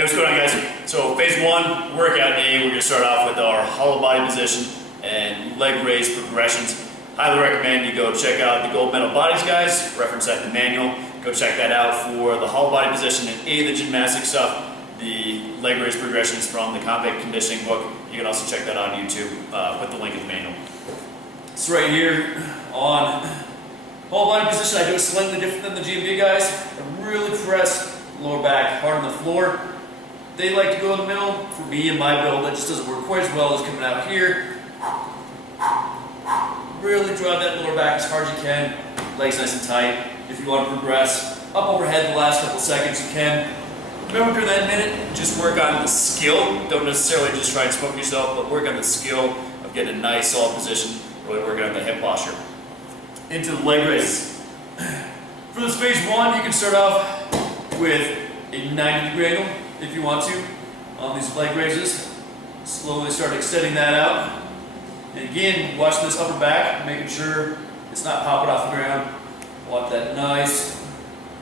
Hey, what's going on, guys? So phase one, workout A, we're gonna start off with our hollow body position and leg raise progressions. Highly recommend you go check out the Gold Medal Bodies, guys. Reference that in the manual. Go check that out for the hollow body position and A, the gymnastic stuff. The leg raise progressions from the Combat Conditioning book. You can also check that out on YouTube. Put the link in the manual. So right here on hollow body position, I do it slightly different than the GMB guys. I really press lower back hard on the floor. They like to go in the middle. For me and my build, that just doesn't work quite as well as coming out here. Really drive that lower back as hard as you can. Legs nice and tight. If you want to progress up overhead the last couple seconds, you can. Remember, during that minute, just work on the skill. Don't necessarily just try and smoke yourself, but work on the skill of getting a nice solid position. Really working on the hip posture. Into the leg raises. For this phase one, you can start off with a 90-degree angle if you want to on these leg raises. Slowly start extending that out. And again, watch this upper back, making sure it's not popping off the ground. Want that nice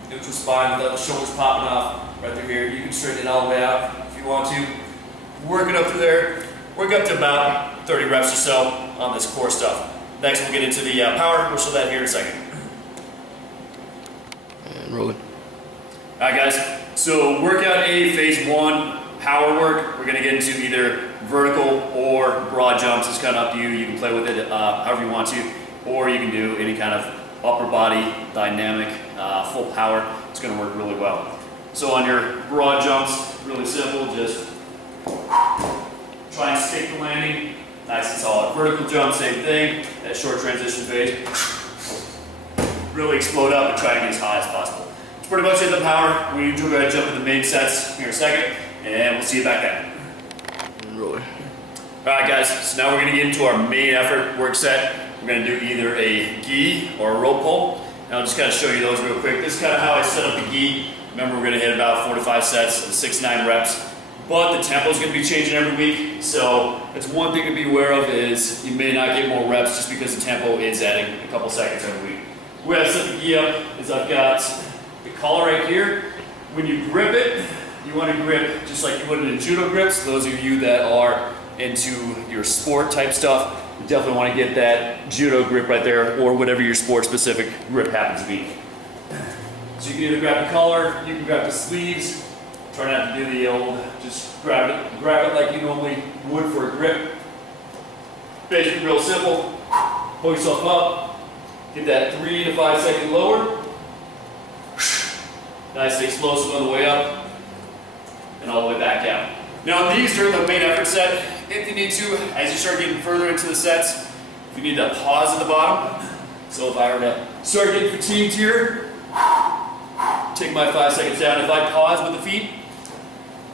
neutral spine without the shoulders popping off right through here. You can straighten it all the way out if you want to. Work it up through there. Work up to about 30 reps or so on this core stuff. Next, we'll get into the power. We'll show that here in a second. And rolling. Alright, guys. So workout A, phase one, power work. We're going to get into either vertical or broad jumps. It's kind of up to you. You can play with it however you want to, or you can do any kind of upper body dynamic full power. It's going to work really well. So on your broad jumps, really simple, just try and stick the landing, nice and solid. Vertical jump, same thing, that short transition phase. Really explode up and try and get as high as possible. That's pretty much it, the power. We do go ahead and jump into the main sets here in a second, and we'll see you back then. And rolling. Alright, guys, so now we're going to get into our main effort work set. We're going to do either a gi or a rope pull. And I'll just kind of show you those real quick. This is kind of how I set up the gi. Remember, we're going to hit about 4 to 5 sets of 6 to 9 reps. But the tempo is going to be changing every week. So that's one thing to be aware of, is you may not get more reps just because the tempo is adding a couple seconds every week. The way I set the gi up is I've got the collar right here. When you grip it, you want to grip just like you would in a judo grips. Those of you that are into your sport type stuff, you definitely want to get that judo grip right there, or whatever your sport specific grip happens to be. So you can either grab the collar, you can grab the sleeves. Try not to do the old, just grab it like you normally would for a grip. Basically real simple. Pull yourself up, get that 3 to 5 second lower. Nice and explosive on the way up, and all the way back down. Now these are the main effort set. If you need to, as you start getting further into the sets, if you need to pause at the bottom. So if I were to start getting fatigued here, take my 5 seconds down. If I pause with the feet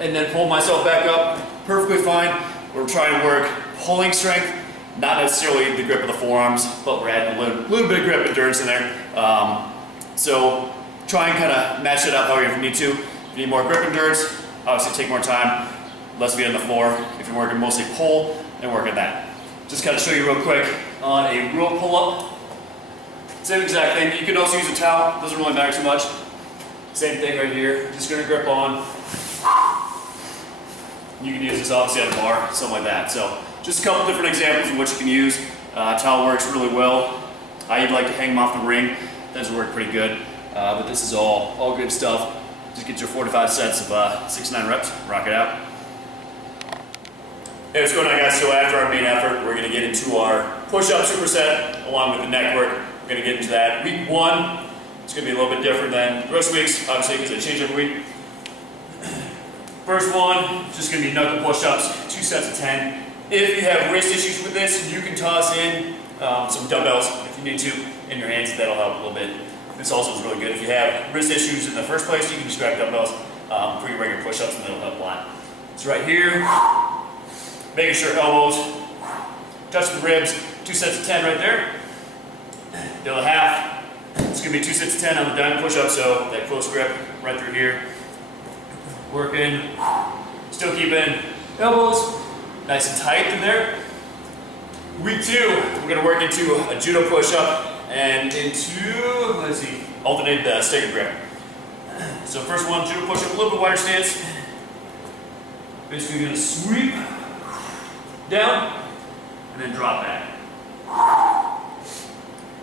and then pull myself back up, perfectly fine. We're trying to work pulling strength, not necessarily the grip of the forearms, but we're adding a little bit of grip endurance in there. So try and kind of match it up however you need to. If you need more grip endurance, obviously take more time, less feet on the floor. If you're working mostly pull, then work on that. Just kind of show you real quick on a rope pull-up. Same exact thing. You can also use a towel. Doesn't really matter too much. Same thing right here. Just gonna grip on. You can use this obviously on a bar, something like that. So just a couple different examples of what you can use. Towel works really well. I like to hang them off the ring. Doesn't work pretty good. But this is all good stuff. Just get your 4 to 5 sets of 6 to 9 reps. Rock it out. Hey, what's going on, guys? So after our main effort, we're gonna get into our push-up superset along with the neck work. We're going to get into that. Week 1, it's going to be a little bit different than the rest of the weeks, obviously, because they change every week. First one, just going to be knuckle push-ups, 2 sets of 10. If you have wrist issues with this, you can toss in some dumbbells if you need to in your hands. That'll help a little bit. This also is really good. If you have wrist issues in the first place, you can just grab dumbbells for your regular push-ups, and that'll help a lot. So right here, making sure elbows touch the ribs, 2 sets of 10 right there. The other half, it's going to be 2 sets of 10 on the diamond push-up, so that close grip right through here. Working, still keeping elbows nice and tight in there. Week 2, we're going to work into a judo push-up and into, let's see, alternate the stagger grip. So first one, judo push-up, a little bit wider stance. Basically you're gonna sweep down and then drop back.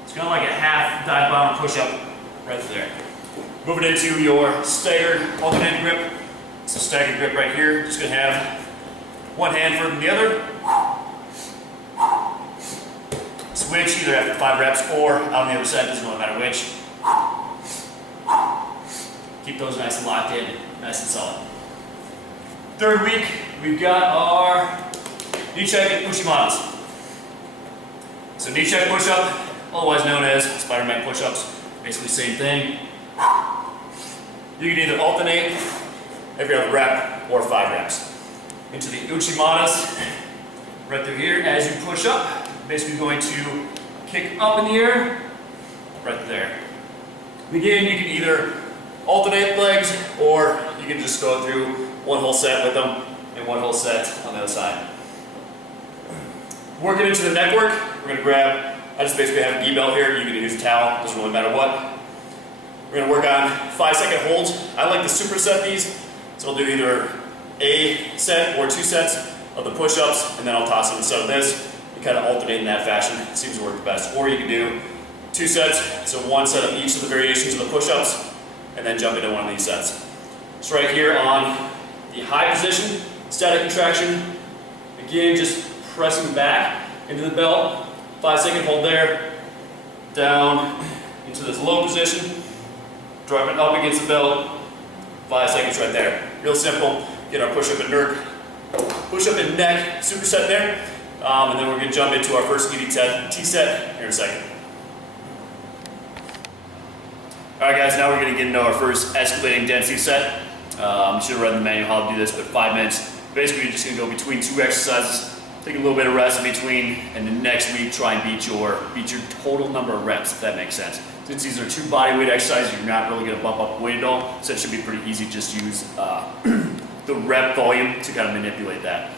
It's kind of like a half dive bomb push-up right there. Moving into your staggered alternating grip. It's a staggered grip right here. Just gonna have one hand further than the other. Switch either after 5 reps or out on the other side, doesn't really matter which. Keep those nice and locked in, nice and solid. Third week, we've got our knee check and push-ups. So knee check push-up, otherwise known as Spider-Man push-ups, basically same thing. You can either alternate every other rep or 5 reps. Into the Uchimatas, right through here, as you push up, basically going to kick up in the air, right there. Again, you can either alternate legs, or you can just go through one whole set with them, and one whole set on the other side. Working into the neck work, we're going to grab, I just basically have a gi belt here, you can use a towel, doesn't really matter what. We're going to work on 5-second holds. I like to superset these, so I'll do either a set or 2 sets of the push-ups, and then I'll toss in a set of this, and kind of alternate in that fashion. It seems to work the best. Or you can do 2 sets, so 1 set of each of the variations of the push-ups, and then jump into one of these sets. So right here on the high position, static contraction, again, just pressing back into the belt, 5-second hold there, down into this low position, driving up against the belt, 5 seconds right there. Real simple. Get our push-up and neck, superset there, and then we're going to jump into our first T set here in a second. Alright guys, now we're going to get into our first escalating density set. Should have read the manual how to do this, but 5 minutes. Basically, you're just going to go between 2 exercises, take a little bit of rest in between, and the next week try and beat your total number of reps, if that makes sense. Since these are 2 body weight exercises, you're not really going to bump up weight at all, so it should be pretty easy. Just use the rep volume to kind of manipulate that.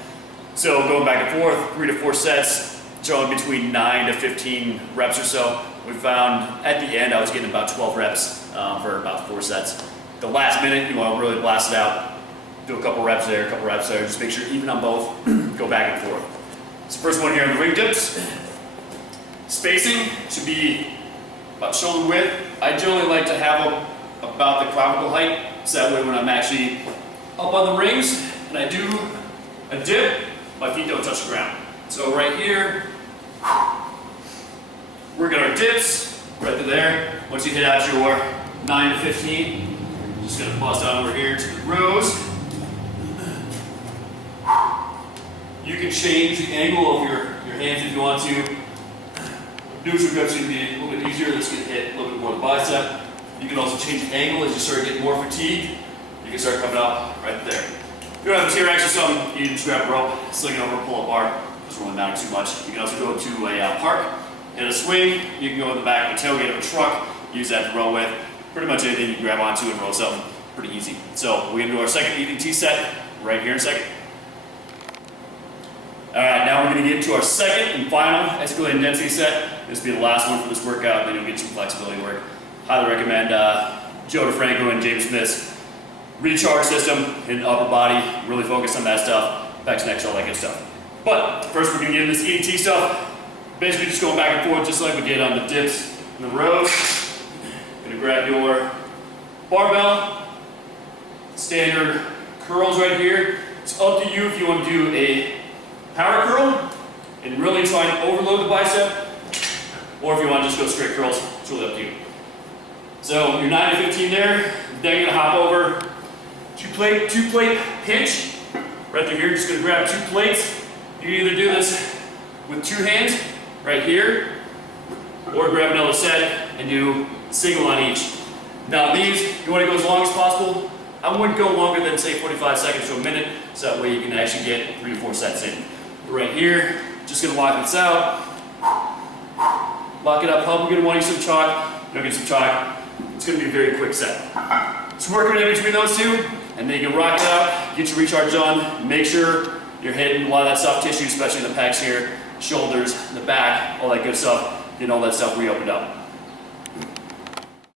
So going back and forth, 3 to 4 sets, throwing between 9 to 15 reps or so. We found at the end I was getting about 12 reps for about 4 sets. The last minute, you want to really blast it out. Do a couple reps there, a couple reps there. Just make sure even on both, go back and forth. So first one here on the ring dips. Spacing should be about shoulder width. I generally like to have them about the clavicle height, so that way when I'm actually up on the rings and I do a dip, my feet don't touch the ground. So right here, work on our dips, right through there. Once you hit out your 9 to 15, just gonna bust on over here to the rows. You can change the angle of your hands if you want to. Neutral grip's gonna be a little bit easier. This can hit a little bit more of the bicep. You can also change the angle as you start getting more fatigued. You can start coming up right there. If you don't have a T-Rex or something, you can just grab a rope, sling it over, pull a bar. Doesn't really matter too much. You can also go to a park, hit a swing. You can go in the back of a tailgate of a truck, use that to row with. Pretty much anything you can grab onto and row something. Pretty easy. So we're gonna do our second EDT set right here in a second. Alright, now we're going to get into our second and final escalating density set. This will be the last one for this workout, then you'll get some flexibility work. Highly recommend Joe DeFranco and James Smith's recharge system in upper body. Really focus on that stuff. Backs, necks, all that good stuff. But first we're going to get into this EDT stuff. Basically just going back and forth just like we did on the dips and the rows. Going to grab your barbell, standard curls right here. It's up to you if you want to do a power curl and really try and overload the bicep, or if you want to just go straight curls, it's really up to you. So you're 9 to 15 there, then you're gonna hop over two plate pinch. Right through here, just gonna grab 2 plates. You can either do this with 2 hands, right here, or grab another set and do single on each. Now these, you wanna go as long as possible. I wouldn't go longer than say 45 seconds to a minute, so that way you can actually get 3 to 4 sets in. Right here, just gonna lock this out. Lock it up, probably gonna want to use some chalk. You'll get some chalk. It's gonna be a very quick set. So working in between those 2, and then you can rock it out, get your recharge on. Make sure you're hitting a lot of that soft tissue, especially in the pecs here, shoulders, the back, all that good stuff. Getting all that stuff reopened up.